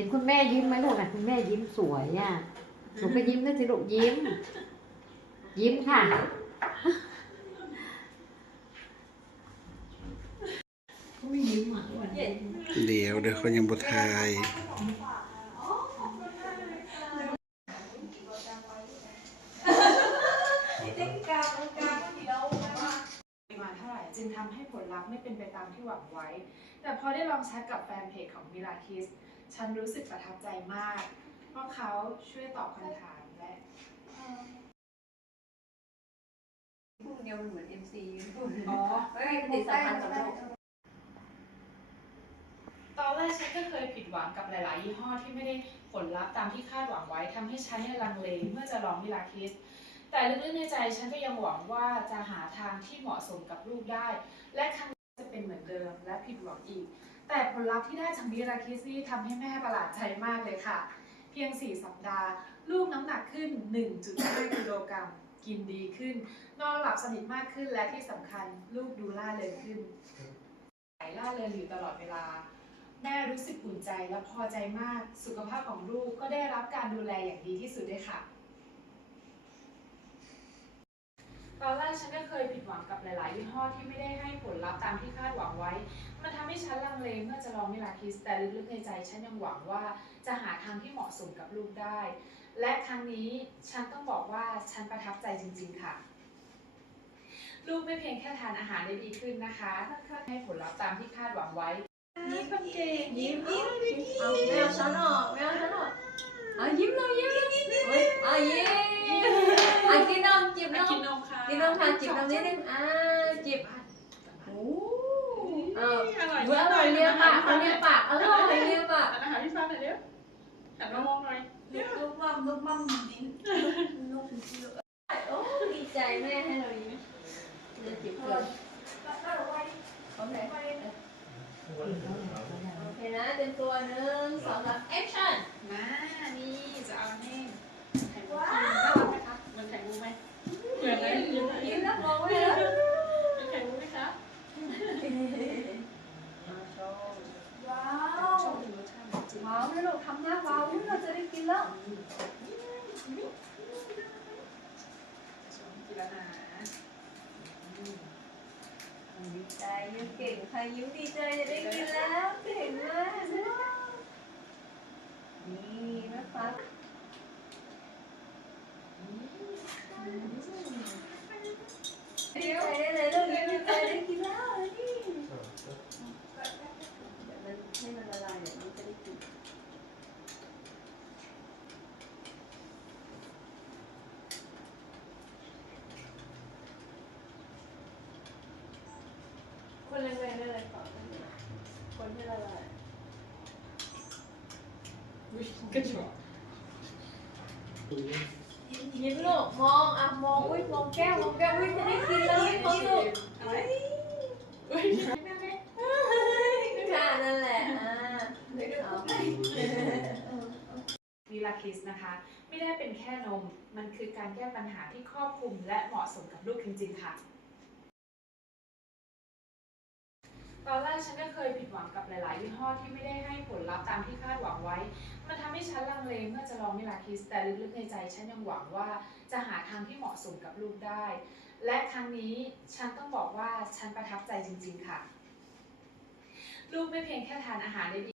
ห็นคุณแม่ยิ้มไหมลูกนะคุณแม่ยิ้มสวยอะหนูไปยิ้มด้วยสิลูกยิ้ม ยิ้มค่ะ ไม่ยิ้มอะวันนี้เดี๋ยวเดี๋ยวเขายังบ่ทายปริมาณเท่าไหร่จึงทำให้ผลลัพธ์ไม่เป็นไปตามที่หวังไว้ แต่พอได้ลองแชทกับแฟนเพจของมิลาคิส ฉันรู้สึกประทับใจมาก เพราะเขาช่วยตอบคำถามและพวกเดียวมันเหมือน MC อ๋อเฮ้ยปฏิสัมพันธ์กับโลกตอนแรกฉันก็เคยผิดหวังกับหลาย ๆ ยี่ห้อที่ไม่ได้ผลลัพธ์ตามที่คาดหวังไว้ทำให้ฉันเนี่ยลังเลเมื่อจะลองมิลาคิส แต่ลึก ๆ ในใจฉันก็ยังหวังว่าจะหาทางที่เหมาะสมกับลูกได้ และครั้งนี้จะเป็นเหมือนเดิมและผิดหวังอีก แต่ผลลัพธ์ที่ได้จากมิลาคิสนี่ทำให้แม่ประหลาดใจมากเลยค่ะ เพียง 4 สัปดาห์ ลูกน้ำหนักขึ้น 1.5กิโลกรัมกินดีขึ้น นอนหลับสนิทมากขึ้นและที่สำคัญลูกดูล่าเริงขึ้นไหลล่าเริงอยู่ตลอดเวลา แม่รู้สึกอุ่นใจและพอใจมาก สุขภาพของลูกก็ได้รับการดูแลอย่างดีที่สุดด้วยค่ะ ตอนแรก ฉันก็เคยผิดหวังกับหลายๆ ยี่ห้อที่ไม่ได้ให้ผลลัพธ์ตามที่คาดหวังไว้ มันทำให้ฉันลังเลเมื่อจะลองมิลาคิส แต่ลึกๆในใจฉันยังหวังว่าจะหาทางที่เหมาะสมกับลูกได้ และครั้งนี้ฉันต้องบอกว่าฉันประทับใจจริง ๆ ค่ะ ลูกไม่เพียงแค่ทานอาหารได้ดีขึ้นนะคะให้ผลลัพธ์ตามที่คาดหวังไว้ยิ้มเก่งยิ้มยิ้มเอาไม่เอาช้อนออกไม่เอาช้อนออกเอายิ้มเลยยิ้มเฮ้ยเอายิ้มอะกินนมจิบนม กินนมค่ะกินนมค่ะจิบนมนิดนึงอ่าจิบโอ้เอออร่อยเว้ยอร่อยเลียปากเอาเลียปากอร่อยเลียปากหันอาหารพี่ฟ้าหน่อยเร็วหันมามองหน่อยลูกมั่มลูกมั่มดิ้นลูกโอ้ดีใจแม่ให้เรายิ้มเลียจิบเลยโอเคโอเคนะเต็มตัวหนึ่งสองสามแอคชั่นมานี่จะเอาให้ไข่มุกกินน่ารั มือนไหมยิ้มหน่อยยิ้มแล้วมองไว้แล้วเป็นไข่มุกไหมคะว้าวว้าวแม่ลูกทำหน้าว้าวอุ๊ยเราจะได้กินแล้วกินแล้วนะดีใจยิ้มเก่งใครยิ้มดีใจจะได้กินแล้วเก่งมากนี่แม่ฟ้าดีใจได้เลยลูกยิ้มดีใจได้กินแล้วนี่เดี๋ยวมันให้มันละลายเดี๋ยวมันจะได้กิน คนแรงๆได้เลยก่อนคนที่ละลายอุ้ยกระจก ยิ้มลูกมองอะมองอุ้ยมองแก้วมองแก้วอุ้ยจะได้กินแล้วเขาลูกอุ้ยค่ะนั่นแหละอ่าเอามิลาคิสนะคะ ไม่ได้เป็นแค่นม มันคือการแก้ปัญหาที่ครอบคลุมและเหมาะสมกับลูกจริงๆค่ะ ตอนแรกฉันก็เคยผิดหวังกับหลาย ๆ ยี่ห้อที่ไม่ได้ให้ผลลัพธ์ตามที่คาดหวังไว้ มันทำให้ฉันลังเลเมื่อจะลองมิลาคิสแต่ลึก ๆ ในใจฉันยังหวังว่าจะหาทางที่เหมาะสมกับลูกได้ และครั้งนี้ฉันต้องบอกว่าฉันประทับใจจริง ๆ ค่ะ ลูกไม่เพียงแค่ทานอาหารได้ดี